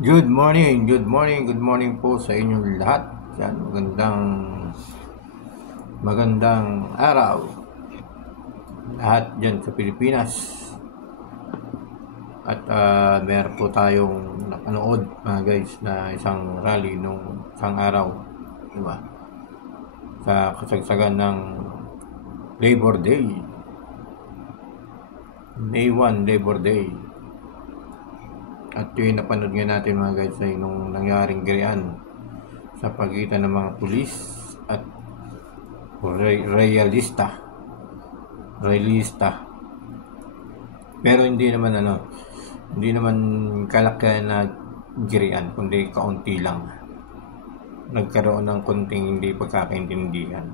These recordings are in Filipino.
Good morning po sa inyong lahat. Yan, magandang araw lahat dyan sa Pilipinas. At meron po tayong napanood mga guys na isang rally nung isang araw, diba? Sa kasagsagan ng Labor Day, May 1 Labor Day. At yung napanood nga natin mga guys ay nung nangyaring gerian sa pagitan ng mga pulis at realista. Pero hindi naman kalakayan na gerian, kundi kaunti lang. Nagkaroon ng konting hindi pagkakaintindihan.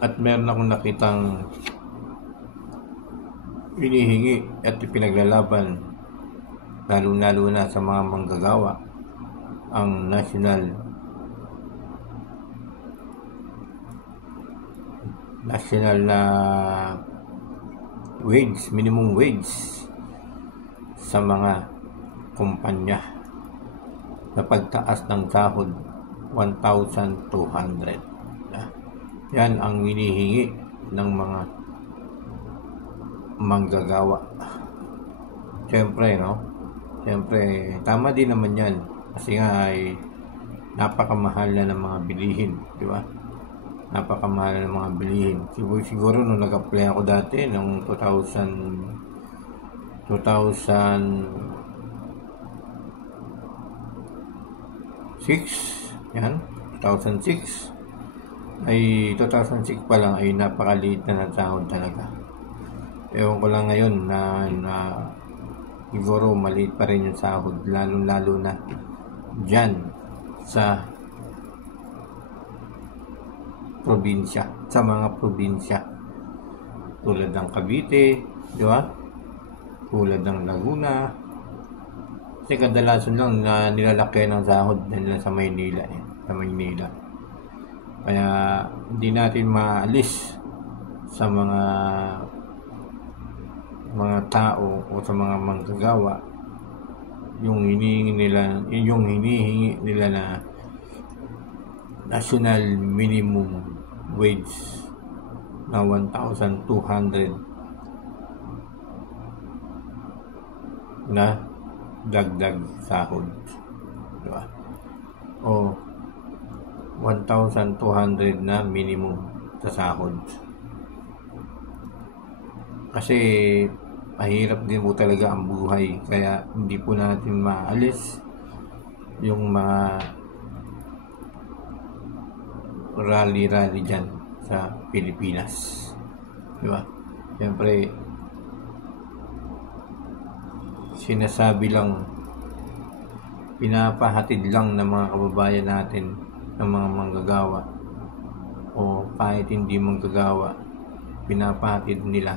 At meron akong nakitang hinihingi at ipinaglalaban lalo na sa mga manggagawa ang national na minimum wage sa mga kumpanya na pagtaas ng sahod 1,200. Yan ang hinihingi ng mga manggagawa. Siyempre, tama din naman yan. Kasi nga ay napakamahal na ng mga bilihin, di ba? Napakamahal na ng mga bilihin. Siguro nung nag-apply ako dati, noong 2006, yan, 2006, ay 2006 pa lang ay napakaliit na ng sahod talaga. Ewan ko lang ngayon na siguro maliit pa rin yung sahod, lalo na dyan sa probinsya, sa mga probinsya tulad ng Cavite, di ba? Tulad ng Laguna. Kasi kadalasan lang na nilalaki ng sahod nila sa Maynila, sa Maynila. Kaya hindi natin maalis sa mga tao o sa mga manggagawa yung hinihingi nila na national minimum wage na 1,200 na dagdag sahod, diba? O 1,200 na minimum sa sahod. Kasi mahirap din po talaga ang buhay, kaya hindi po natin maalis yung mga rally dyan sa Pilipinas, di ba? Siyempre sinasabi lang, pinapahatid lang ng mga kababayan natin ng mga manggagawa o kahit hindi manggagawa, pinapahatid nila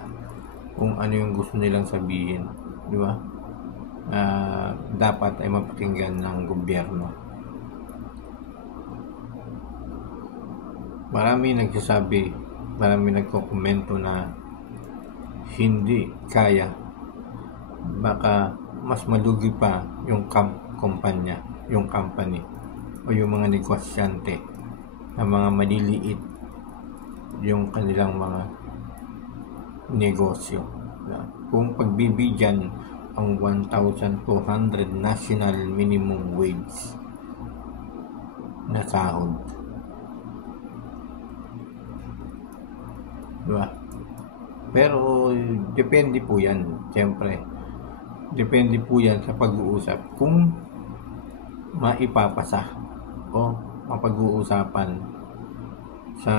kung ano yung gusto nilang sabihin, di ba? Dapat ay mapakinggan ng gobyerno. Marami nagko-komento na hindi kaya, baka mas malugi pa yung company o yung mga negosyante na mga maliliit yung kanilang mga negosyo. Kung pagbibigyan ang 1,200 national minimum wage na sahod, diba? Pero depende po yan, siyempre depende po yan sa pag-uusap kung maipapasa o mapag-uusapan sa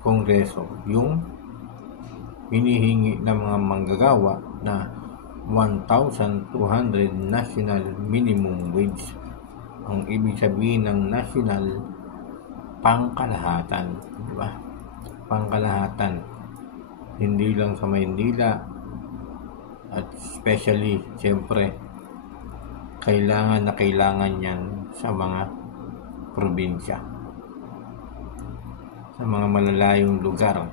Kongreso yung hinihingi ng mga manggagawa na 1,200 national minimum wage. Ang ibig sabihin ng national, pangkalahatan, di ba? Pangkalahatan, hindi lang sa Maynila, at especially siyempre kailangan yan sa mga probinsya, sa mga malalayong lugar,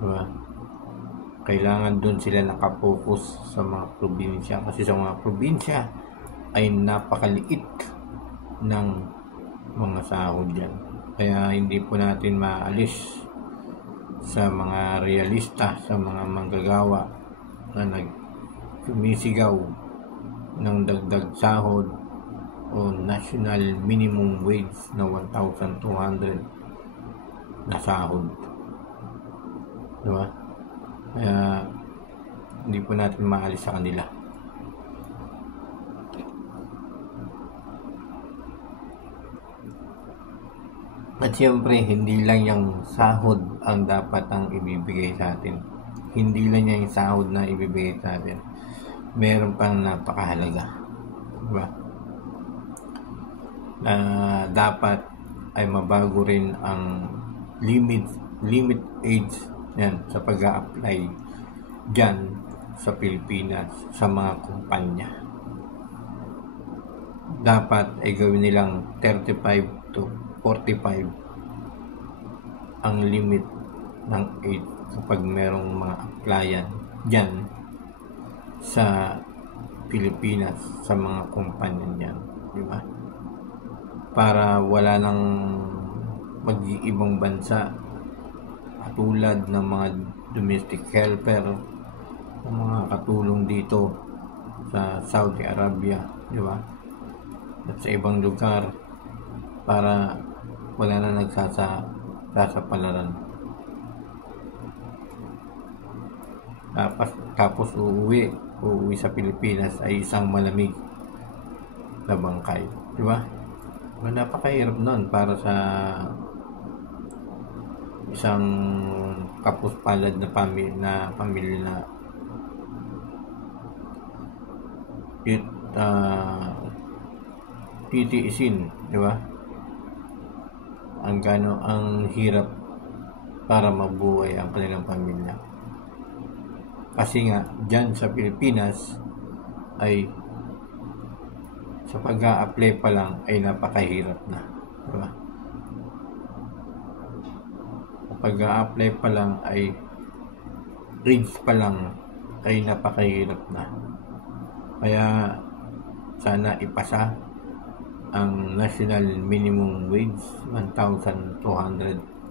diba? kailangan doon sila nakapokus sa mga probinsya, kasi sa mga probinsya ay napakaliit ng mga sahod yan. Kaya hindi po natin maalis sa mga realista, sa mga manggagawa na nagsumisigaw ng dagdag sahod o national minimum wage na 1,200 na sahod. Diba? Kaya hindi po natin maalis sa kanila. At siyempre, hindi lang yung sahod ang dapat ang ibibigay sa atin. Hindi lang yung sahod na ibibigay sa atin. Meron pang napakahalaga. Diba? Dapat ay mabago rin ang limit age yan sa pag-a-apply dyan sa Pilipinas sa mga kumpanya. Dapat ay gawin nilang 35 to 45 ang limit ng age kapag merong mga applyan dyan sa Pilipinas sa mga kumpanya niyan, di ba? Para wala nang mag-iibang bansa katulad ng mga domestic helper, mga katulong dito sa Saudi Arabia, di ba? At sa ibang lugar, para wala na nagsasapalaran. Tapos uuwi sa Pilipinas ay isang malamig na bangkay, di ba? Napakahirap nun para sa isang kapuspalad na pamilya na titiisin, di ba? Ang hirap para mabuhay ang kanilang pamilya. Kasi nga, dyan sa Pilipinas ay sa pag-a-apply pa lang ay napakahirap na. Diba? Sa pag-a-apply pa lang ay age pa lang ay napakahirap na. Kaya sana ipasa ang national minimum wage 1,200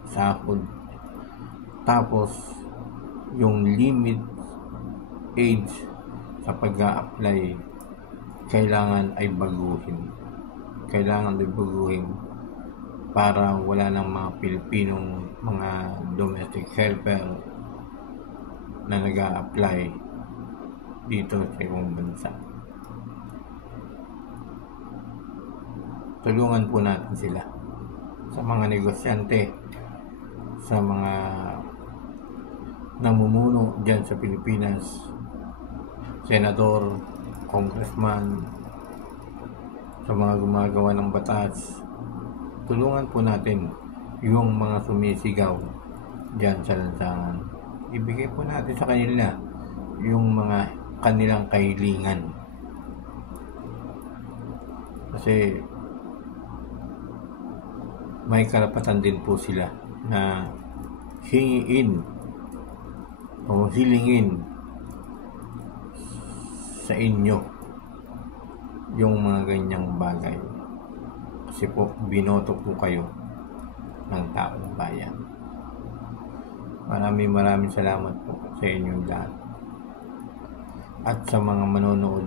sahod. Tapos yung limit age sa pag-a-apply kailangan ay baguhin. Para wala ng mga Pilipinong mga domestic helper na nag-a-apply dito sa ibang bansa. Tulungan po natin sila, sa mga negosyante, sa mga namumuno dyan sa Pilipinas, senador, congressman, sa mga gumagawa ng batas. Tulungan po natin yung mga sumisigaw dyan sa lansangan. Ibigay po natin sa kanila yung mga kanilang kahilingan. Kasi may karapatan din po sila na hingiin o hilingin sa inyo yung mga ganyang bagay. Kasi po, binoto po kayo ng taong bayan. Maraming salamat po sa inyong lahat. At sa mga manonood,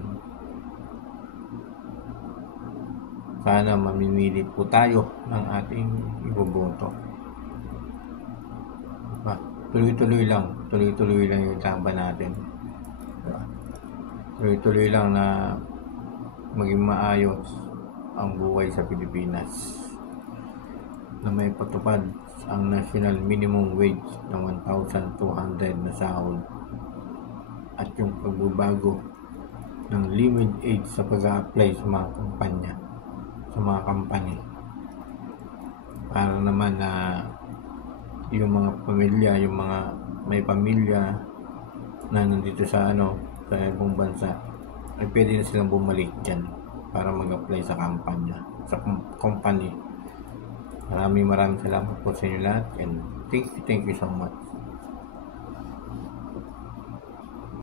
sana mamimili po tayo ng ating iboboto. Tuloy-tuloy lang yung laban natin. Tuloy-tuloy lang na maging maayos ang buhay sa Pilipinas, na may patupad ang national minimum wage ng 1,200 na sahod at yung pagbabago ng limit age sa pag-a-apply sa mga kumpanya, sa mga company, para naman na yung mga pamilya, yung mga may pamilya na nandito sa sa ibang bansa ay pwede na silang bumalik dyan para mag-apply sa kampanya, sa company. Maraming salamat po sa inyo lahat, and thank you so much.